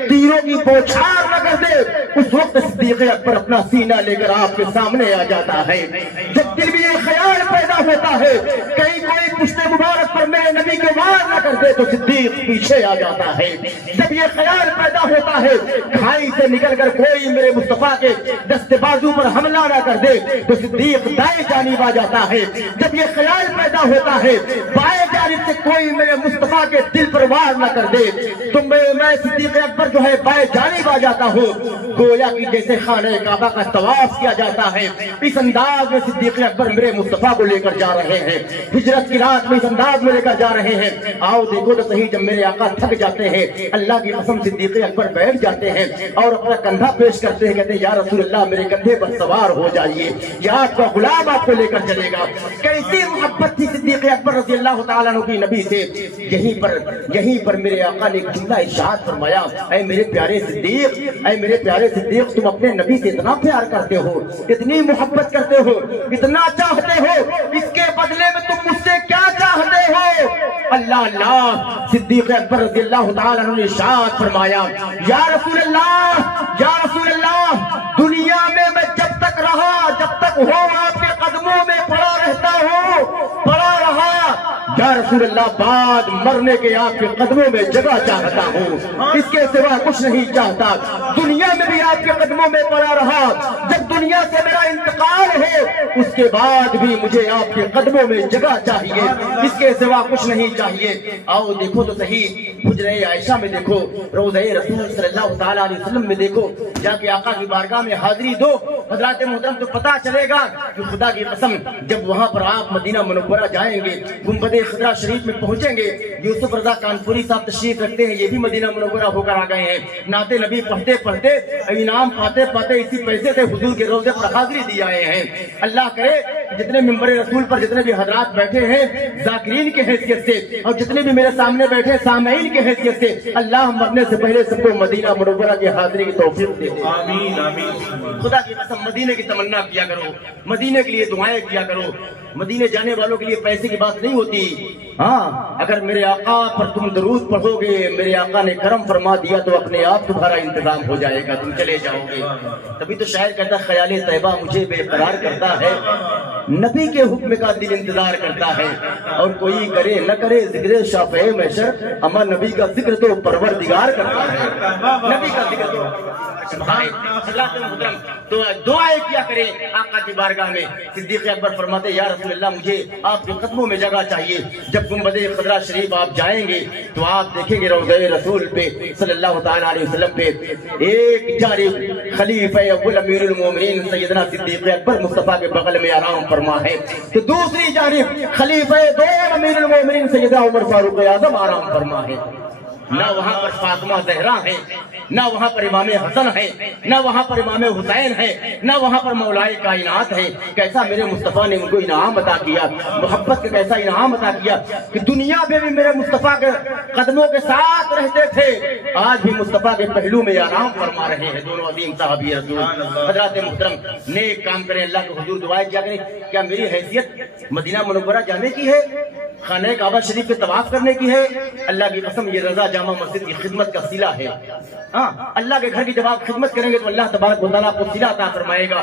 تیروں کی بوچھار نہ کر دے, اس وقت صدیق اکبر اپنا سینہ لے کر آپ کے سامنے آ جاتا ہے. جب دل میں یہ خیال پیدا ہوتا ہے کہیں کوئی پشت مبارک پر میرے نبی کے وار نہ کر دے تو صدیق پیچھے آ جاتا ہے. جب یہ خیال پیدا ہوتا ہے کھائی سے نکل کر کوئی میرے مصطفیٰ کے دست بازو پر حملہ نہ کر دے تو صدیق دائیں جانب آ جاتا ہے. جب یہ خیال پیدا ہوتا ہے بائیں جانب سے کوئی میرے مصطفیٰ کے دل پر وار نہ کر دے تو میں صدیق اکبر جو ہے بائیں جانب آ جاتا ہوں, گویا کہ جیسے خانہ کعبہ کا طواف کیا جاتا ہے. اس انداز میں صدیق اکبر میرے مصطفیٰ کو لے کر جا رہے ہیں, ہجرت کی رات میں اس انداز میں لے کر جا رہے ہیں. آؤ دیکھو تو صحیح, جب میرے آقا تھک جاتے ہیں اللہ کی قسم صدیق اکبر بیٹھ جاتے ہیں اور اپنا کندھا پیش کرتے ہیں, کہتے ہیں یا رسول اللہ میرے کندھے پر سوار ہو جائیے, یا آپ کا غلام آپ کو لے کر چلے گا. کیسی محبت تھی صدیق اکبر رضی اللہ تعالیٰ عنہ کی نبی سے. یہیں پر میرے آقا نے ایک جملہ ارشاد فرمایا, اے میرے پیارے صدیق, اے میرے پیارے صدیق تم اپنے نبی سے اتنا پیار کرتے ہو, اتنی محبت کرتے ہو, اتنا چاہتے ہو, اس کے بدلے میں تم مجھ سے کیا چاہتے ہو؟ اللہ اللہ. صدیق اکبر رضی اللہ تعالیٰ عنہ نے ارشاد فرمایا, یا رسول اللہ, یا رسول اللہ, دنیا میں جب تک رہا, جب تک ہو آپ کے قدموں میں پڑا رہتا ہوں, پڑا رہا. یا رسول اللہ بعد مرنے کے آپ کے قدموں میں جگہ چاہتا ہوں, اس کے سوا کچھ نہیں چاہتا. دنیا میں بھی آپ کے قدموں میں پڑا رہا, جب دنیا سے میرا انتقال ہو اس کے بعد بھی مجھے آپ کے قدموں میں جگہ چاہیے, اس کے سوا کچھ نہیں چاہیے. آؤ دیکھو تو صحیح, حجرہ عائشہ میں دیکھو, روضہ رسول صلی اللہ تعالیٰ علیہ وسلم میں دیکھو, جا کے آقا کی بارگاہ میں حاضری دو حضرات محترم, تو پتا چلے گا کہ خدا کی قسم جب وہاں پر آپ مدینہ منورہ جائیں گے, گنبد خضرا شریف میں پہنچیں گے. یوسف رضا کانپوری صاحب تشریف رکھتے ہیں, یہ بھی مدینہ منورہ ہو کر آ گئے ہیں. نعت نبی پڑھتے پڑھتے انعام پاتے پاتے اسی پیسے سے حضور کے روضے پر حاضری دی آئے ہیں. اللہ کرے جتنے ممبر رسول پر جتنے بھی حضرات بیٹھے ہیں ذاکرین کی حیثیت سے, اور جتنے بھی میرے سامنے بیٹھے سامعین کی حیثیت سے, اللہ مرنے سے پہلے سب کو مدینہ منورہ کی حاضری کی توفیق دے دے. آمین آمین. خدا کی قسم مدینے کی تمنا کیا کرو, مدینے کے لیے دعائیں کیا کرو. مدینے جانے والوں کے لیے پیسے کی بات نہیں ہوتی. ہاں اگر میرے آقا پر تم درود پڑھو گے, میرے آقا نے کرم فرما دیا تو اپنے آپ تمہارا انتظام ہو جائے گا, تم چلے جاؤ گے. تبھی تو شاعر کہتا خیال طیبہ مجھے بے قرار کرتا ہے, نبی کے حکم کا دل انتظار کرتا ہے. اور کوئی کرے نہ کرے ذکر شافع محشر, اما نبی کا ذکر تو پروردگار کرتا ہے. نبی کا ذکر تو دعائیں کیا کریں آقا کی بارگاہ میں. صدیق اکبر فرماتے یا رسول اللہ مجھے آپ کے قدموں میں جگہ چاہیے. جب گنبد خضرا شریف آپ جائیں گے تو آپ دیکھیں گے روضہ رسول پہ صلی اللہ تعالیٰ علیہ وسلم پہ ایک جانب خلیفہ اول امیر المومنین سیدنا صدیق اکبر مصطفیٰ کے بغل میں آرام فرما ہے, تو دوسری جانب خلیفہ دوم امیر المومنین سیدنا عمر فاروق اعظم آرام فرما ہے. نہ وہاں پر فاطمہ زہرا ہے, نہ وہاں پر امام حسن ہے، نہ وہاں پر امام حسین ہے، نہ وہاں پر مولائے کائنات ہے۔ کیسا میرے مصطفیٰ نے ان کو انعام عطا کیا، محبت کا کیسا انعام عطا کیا کہ دنیا میں بھی میرے مصطفیٰ کے قدموں کے ساتھ رہتے تھے، آج بھی مصطفیٰ کے پہلو میں آرام فرما رہے ہیں دونوں عظیم صحابی رسول۔ حضرات محترم، نیک کام کریں، اللہ کے حضور دعائیں کیا کریں۔ کیا میری حیثیت مدینہ منورہ جانے کی ہے، خانہ کعبہ شریف کے طواف کرنے کی ہے؟ اللہ کی قسم یہ رضا جامع مسجد کی خدمت کا صلہ ہے۔ ہاں، اللہ کے گھر کی جب آپ خدمت کریں گے تو اللہ تبارک و تعالیٰ آپ کو صلہ عطا فرمائے گا۔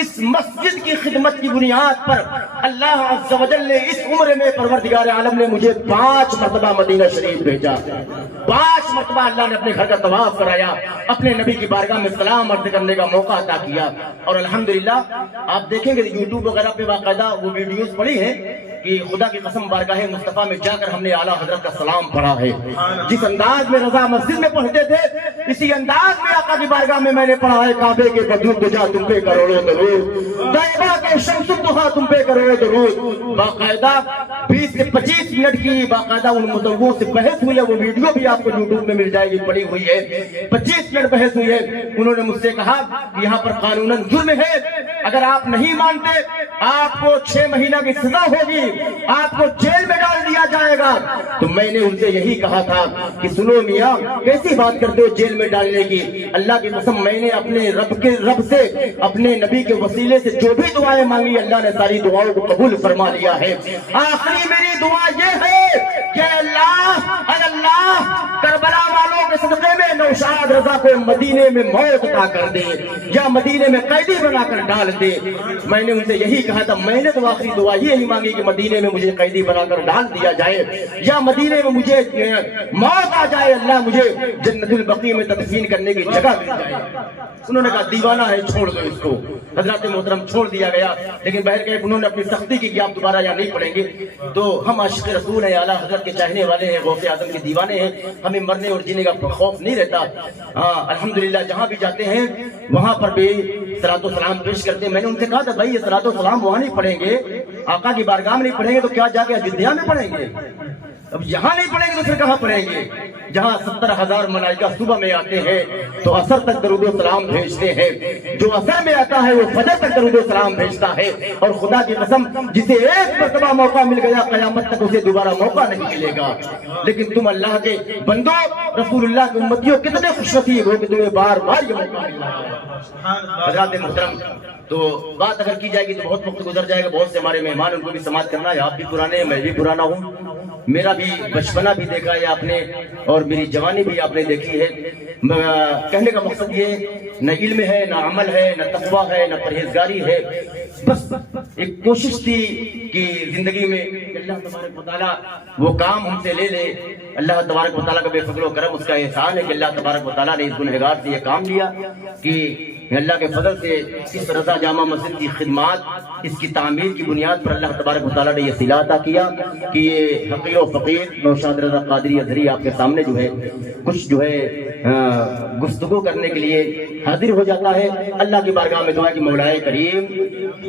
اس مسجد کی خدمت کی بنیاد پر اللہ عز و جل نے اس عمر میں پروردگار عالم نے مجھے 5 مرتبہ مدینہ شریف بھیجا، 5 مرتبہ اللہ نے اپنے گھر کا طواف کرایا، اپنے نبی کی بارگاہ میں سلام عرض کرنے کا موقع عطا کیا۔ اور الحمدللہ آپ دیکھیں گے یوٹیوب وغیرہ پہ باقاعدہ وہ ویڈیوز پڑی ہیں کہ خدا کی قسم بارگاہ مصطفیٰ میں جا کر ہم نے اعلیٰ حضرت کا سلام پڑھا ہے۔ جس انداز میں رضا مسجد میں پڑھتے تھے اسی انداز میں آقا کی بارگاہ میں نے پڑھا ہے۔ کعبے کے بدر دجا تم پہ کروڑوں درود، طیبہ کے شمس الضحیٰ تم پہ کروڑوں درود۔ باقاعدہ 20 سے 25 منٹ کی باقاعدہ ان مدعووں سے بحث ہوئی ہے، وہ ویڈیو بھی آپ کو یوٹیوب میں مل جائے گی، پڑی ہوئی ہے۔ 25 منٹ بحث ہوئی ہے۔ انہوں نے مجھ سے کہا کہ یہاں پر قانوناً جرم ہے، اگر آپ نہیں مانتے آپ کو 6 مہینہ کی سزا ہوگی، آپ کو جیل میں ڈال دیا جائے گا۔ تو میں نے ان سے یہی کہا تھا کہ سنو میاں، کیسی بات کرتے ہو جیل میں ڈالنے کی؟ اللہ کی قسم میں نے اپنے رب سے اپنے نبی کے وسیلے سے جو بھی دعائیں مانگی اللہ نے ساری دعاؤں کو قبول فرما لیا ہے۔ آخری میری دعا یہ ہے کہ اللہ کربلا والوں کے صدقے میں نوشاد رضا کو مدینے میں موت عطا کر دے یا مدینے میں قیدی بنا کر ڈال دے۔ میں نے ان سے یہی کہا تھا، میں نے تو آخری دعا یہی مانگی کہ مدینے میں مجھے قیدی بنا کر ڈال دیا جائے یا مدینے میں مجھے موت آ جائے، اللہ مجھے جنت البقیع میں تدفین کرنے کی جگہ مل جائے۔ انہوں نے کہا دیوانہ ہے، چھوڑ دو اس کو۔ حضرات محترم چھوڑ دیا گیا، لیکن بہرکیف انہوں نے اپنی سختی کی کہ آپ دوبارہ یہاں نہیں پڑھیں گے۔ تو ہم عاشق رسول ہیں، اعلیٰ حضرت کے چاہنے والے ہیں، غوث اعظم کے دیوانے ہیں، ہمیں مرنے اور جینے کا خوف نہیں رہتا۔ الحمدللہ جہاں بھی جاتے ہیں وہاں پر بھی صلاۃ و سلام پیش کرتے ہیں۔ میں نے ان سے کہا تھا بھائی یہ صلاۃ و سلام وہاں نہیں پڑھیں گے، آقا کی بارگاہ میں نہیں پڑھیں گے تو کیا جا کے ایودھیا میں پڑھیں گے؟ اب یہاں نہیں پڑھیں گے تو پھر کہاں پڑھیں گے؟ جہاں 70,000 ملائکہ صبح میں آتے ہیں تو عصر تک درود و سلام بھیجتے ہیں، جو عصر میں آتا ہے وہ فجر تک درود و سلام بھیجتا ہے۔ اور خدا کی قسم جسے ایک مرتبہ موقع مل گیا قیامت تک اسے دوبارہ موقع نہیں ملے گا۔ لیکن تم اللہ کے بندو، رسول اللہ کی امتیوں کتنے خوش نصیب ہو کہ تمہیں بار بار یہ موقع مل رہا ہے۔ حضرات محترم، تو بات اگر کی جائے گی تو بہت وقت گزر جائے گا، بہت سے ہمارے مہمان ان کو بھی سماعت کرنا ہے۔ آپ بھی پرانے ہیں، میں بھی پرانا ہوں، میرا بھی بچپنا بھی دیکھا ہے آپ نے اور میری جوانی بھی آپ نے دیکھی ہے۔ کہنے کا مقصد یہ نہ علم ہے، نہ عمل ہے، نہ تقویٰ ہے، نہ پرہیزگاری ہے، بس ایک کوشش تھی کہ زندگی میں اللہ تبارک و تعالیٰ وہ کام ہم سے لے لے۔ اللہ تبارک و تعالیٰ کا بے فضل و کرم اس کا احسان ہے کہ اللہ تبارک و تعالیٰ نے اس گنہگار سے یہ کام لیا کہ اللہ کے فضل سے اس رضا جامع مسجد کی خدمات، اس کی تعمیر کی بنیاد پر اللہ تبارک و تعالیٰ نے یہ صلہ عطا کیا کہ یہ حقیر و فقیر نوشاد رضا قادری اظہری آپ کے سامنے جو ہے کچھ جو ہے گفتگو کرنے کے لیے حاضر ہو جاتا ہے۔ اللہ کی بارگاہ میں دعا کہ مولا کریم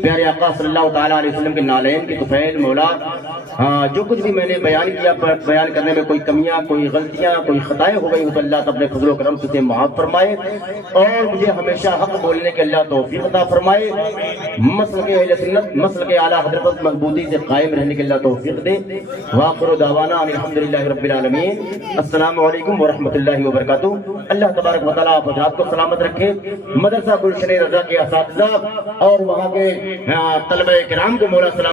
پیارے آقا صلی اللہ تعالیٰ علیہ وسلم کے نالین کی طفیل، مولا جو کچھ بھی میں نے بیان کیا، بیان کرنے میں کوئی کمیاں، کوئی غلطیاں، کوئی خطائیں ہو گئی ہو تو اللہ اپنے فضل و کرم سے معاف فرمائے اور مجھے ہمیشہ حق بولنے کے اللہ توفیق عطا فرمائے، مسلک اہل سنت، مسلک اعلیٰ حضرت مضبوطی سے قائم رہنے کے اللہ توفیق دے۔ وآخر دعوانا الحمدللہ رب العالمین۔ السلام علیکم ورحمۃ اللہ وبرکاتہ۔ اللہ تبارک و تعالیٰ آپ حضرات کو سلامت رکھے، مدرسہ گلشن رضا کے اساتذہ اور وہاں کے طلبہ کرام کو مولا سلام